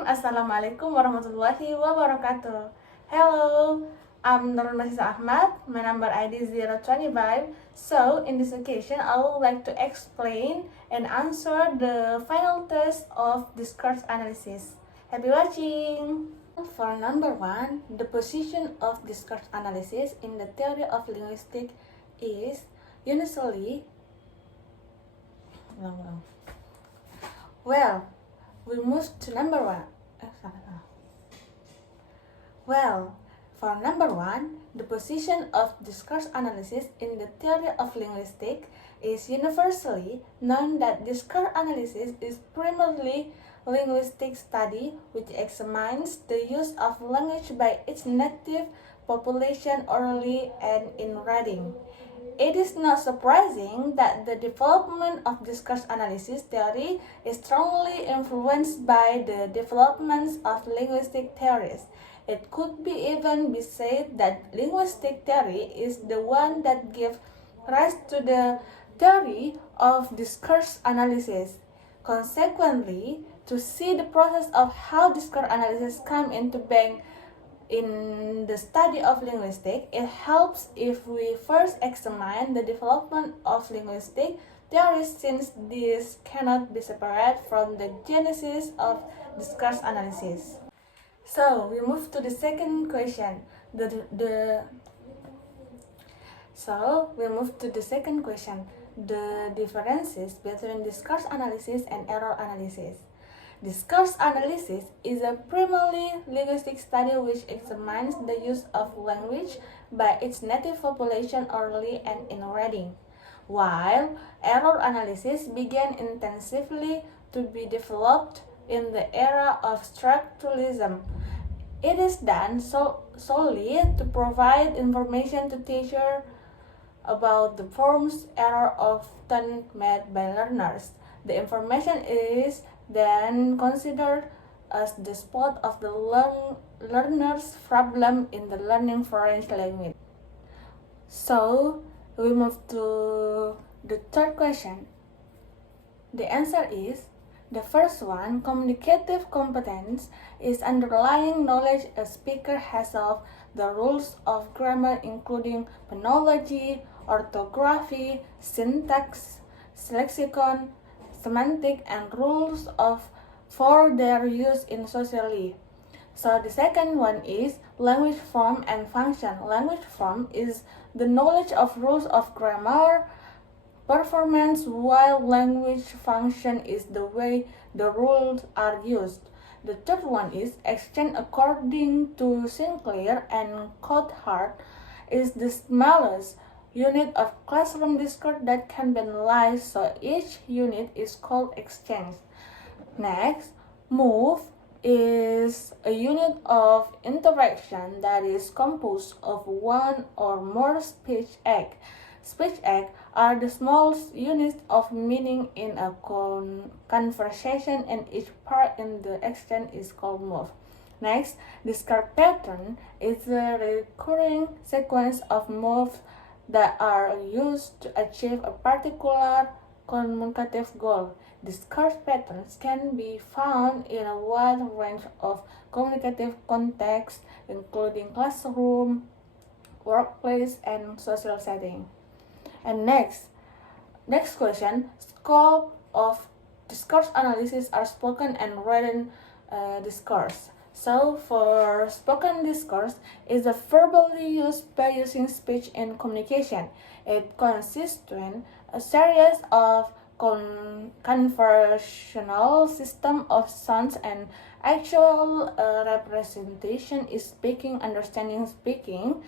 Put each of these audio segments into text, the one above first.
Bismillahirrahmanirrahim. Assalamualaikum warahmatullahi wabarakatuh. Hello, I'm 025 Masita Achmad. My number ID is 025. So, in this occasion, I would like to explain and answer the final test of discourse analysis. Happy watching! For number 1, the position of discourse analysis in the theory of linguistics is universally. Well, we move to number 1. Well, for number 1, the position of discourse analysis in the theory of linguistics is universally known that discourse analysis is primarily linguistic study which examines the use of language by its native population orally and in writing. It is not surprising that the development of discourse analysis theory is strongly influenced by the developments of linguistic theories. It could even be said that linguistic theory is the one that gave rise to the theory of discourse analysis. Consequently, to see the process of how discourse analysis come into being in the study of linguistics, it helps if we first examine the development of linguistic theories, since these cannot be separated from the genesis of discourse analysis. So we move to the second question. The differences between discourse analysis and error analysis. Discourse analysis is a primarily linguistic study which examines the use of language by its native population orally and in writing, while error analysis began intensively to be developed in the era of structuralism. It is done solely to provide information to teachers about the forms error often made by learners. The information is then considered as the spot of the learner's problem in the learning foreign language. So, we move to the third question. The answer is, the first one, communicative competence is underlying knowledge a speaker has of the rules of grammar, including phonology, orthography, syntax, lexicon, semantic, and rules for their use in socially. So the second one is language form and function. Language form is the knowledge of rules of grammar performance, while language function is the way the rules are used. The third one is exchange. According to Sinclair and Coulthard, is the smallest unit of classroom discourse that can be analyzed, so each unit is called exchange. Next, move is a unit of interaction that is composed of one or more speech acts. Speech acts are the smallest units of meaning in a conversation, and each part in the exchange is called move. Next, discourse pattern is a recurring sequence of moves that are used to achieve a particular communicative goal. Discourse patterns can be found in a wide range of communicative contexts, including classroom, workplace, and social setting. And next question, scope of discourse analysis are spoken and written discourse. So for spoken discourse is a verbally used by using speech in communication. It consists in a series of conversational system of sounds and actual representation is speaking. Understanding speaking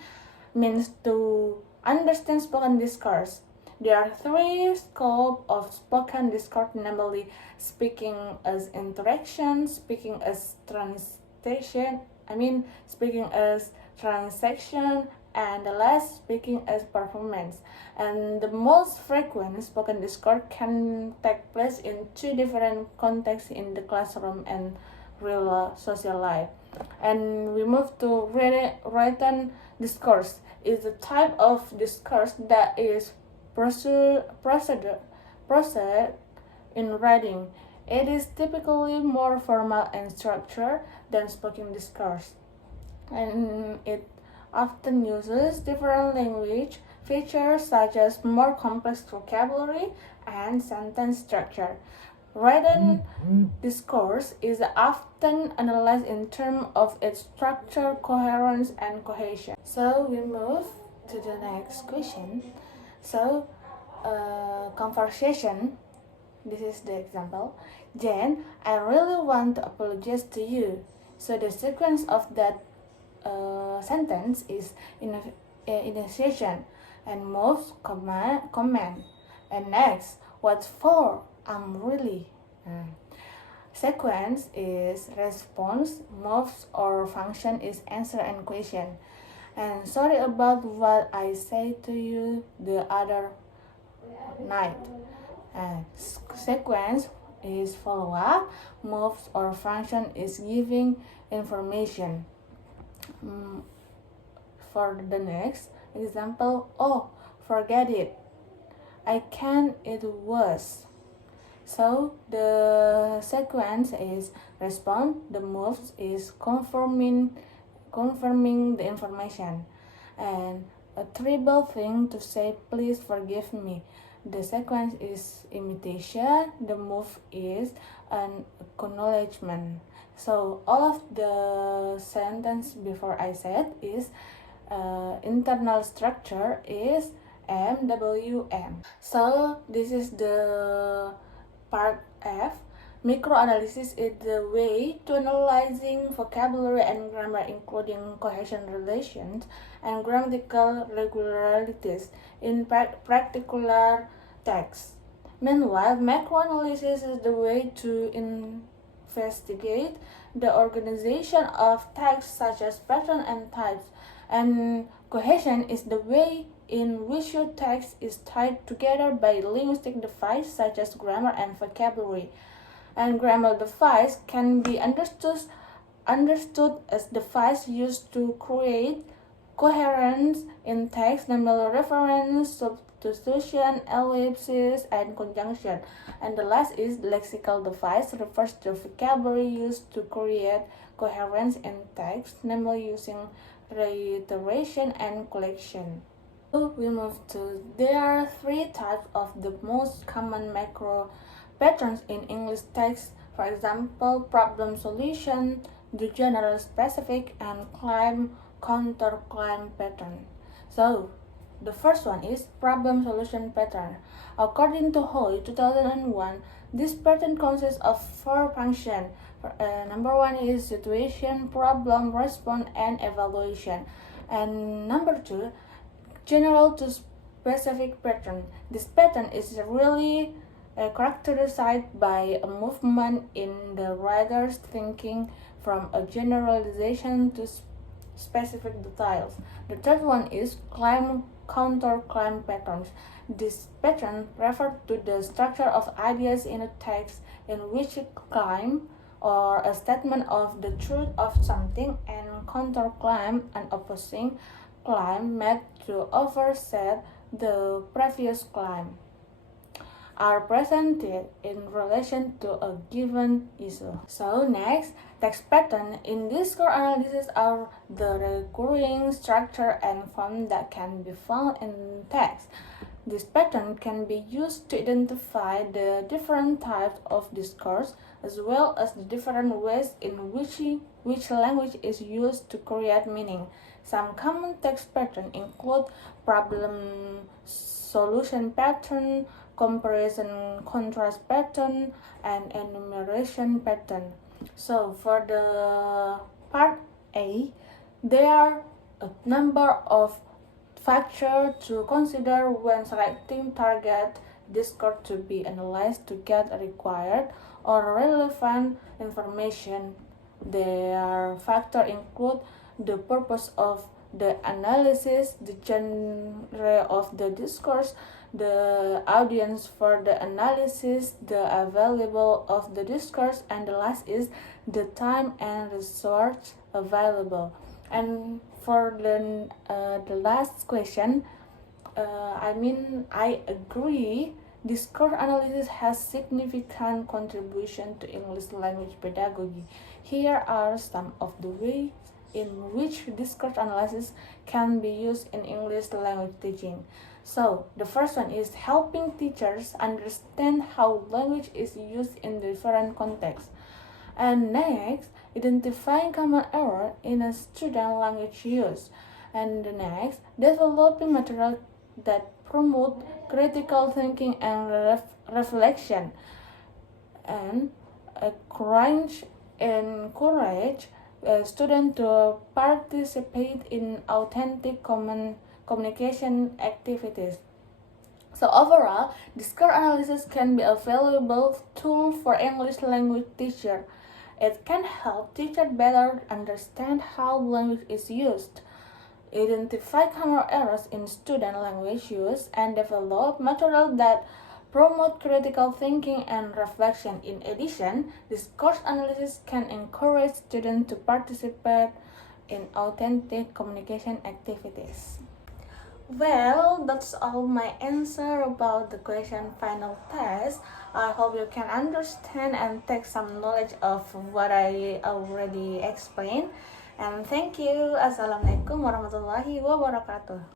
means to understand spoken discourse. There are 3 scopes of spoken discourse, namely speaking as interaction, speaking as transaction, and the last, speaking as performance. And the most frequent spoken discourse can take place in 2 different contexts, in the classroom and real social life. And we move to written discourse. Is a type of discourse that is processed in writing. It is typically more formal in structure than spoken discourse, and it often uses different language features such as more complex vocabulary and sentence structure. Written discourse is often analyzed in terms of its structure, coherence, and cohesion. So we move to the next question. So, conversation. This is the example. Jen, I really want to apologize to you. So the sequence of that sentence is initiation and moves, command, and next, what's for? I'm really. Sequence is response, moves, or function is answer and question. And sorry about what I said to you the other night. Sequence is follow up, moves or function is giving information. For the next example, oh, forget it. I can, it was. So the sequence is response, the moves is confirming the information, and a terrible thing to say, please forgive me. The sequence is imitation, the move is an acknowledgement. So all of the sentence before I said is internal structure is MWM. So this is the part F. Microanalysis is the way to analyzing vocabulary and grammar, including cohesion relations and grammatical regularities in particular texts. Meanwhile, macroanalysis is the way to investigate the organization of texts such as patterns and types, and cohesion is the way in which your text is tied together by linguistic devices such as grammar and vocabulary. And grammar device can be understood as device used to create coherence in text, namely reference, substitution, ellipsis, and conjunction. And the last is lexical device, refers to vocabulary used to create coherence in text, namely using reiteration and collection. So we move to, there are three types of the most common macro patterns in English text, for example, problem solution, the general specific, and climb counterclimb pattern. So the first one is problem solution pattern. According to Hoy 2001, this pattern consists of four functions. Number one is situation, problem, response, and evaluation. And number two, general to specific pattern. This pattern is really characterized by a movement in the writer's thinking from a generalization to specific details. The third one is climb counterclimb patterns. This pattern refers to the structure of ideas in a text in which a claim or a statement of the truth of something and counterclaim an opposing claim made to overset the previous claim are presented in relation to a given issue. So next, text pattern in discourse analysis are the recurring structure and form that can be found in text. This pattern can be used to identify the different types of discourse as well as the different ways in which language is used to create meaning. Some common text patterns include problem solution pattern, comparison contrast pattern, and enumeration pattern. So for the part A, there are a number of factors to consider when selecting target discourse to be analyzed to get required or relevant information. Their factors include the purpose of the analysis, the genre of the discourse, the audience for the analysis, the available of the discourse, and the last is the time and resource available. And for the last question, I agree Discourse analysis has significant contribution to English language pedagogy. Here are some of the ways in which discourse analysis can be used in English language teaching. So, the first one is helping teachers understand how language is used in different contexts. And next, identifying common error in a student language use. And the next, developing material that promote critical thinking and reflection. And encourage students to participate in authentic communication activities. So overall, discourse analysis can be a valuable tool for English language teacher. It can help teachers better understand how language is used, identify common errors in student language use, and develop material that promote critical thinking and reflection. In addition, discourse analysis can encourage students to participate in authentic communication activities. Well, that's all my answer about the question final test. I hope you can understand and take some knowledge of what I already explained. And thank you. Assalamualaikum warahmatullahi wabarakatuh.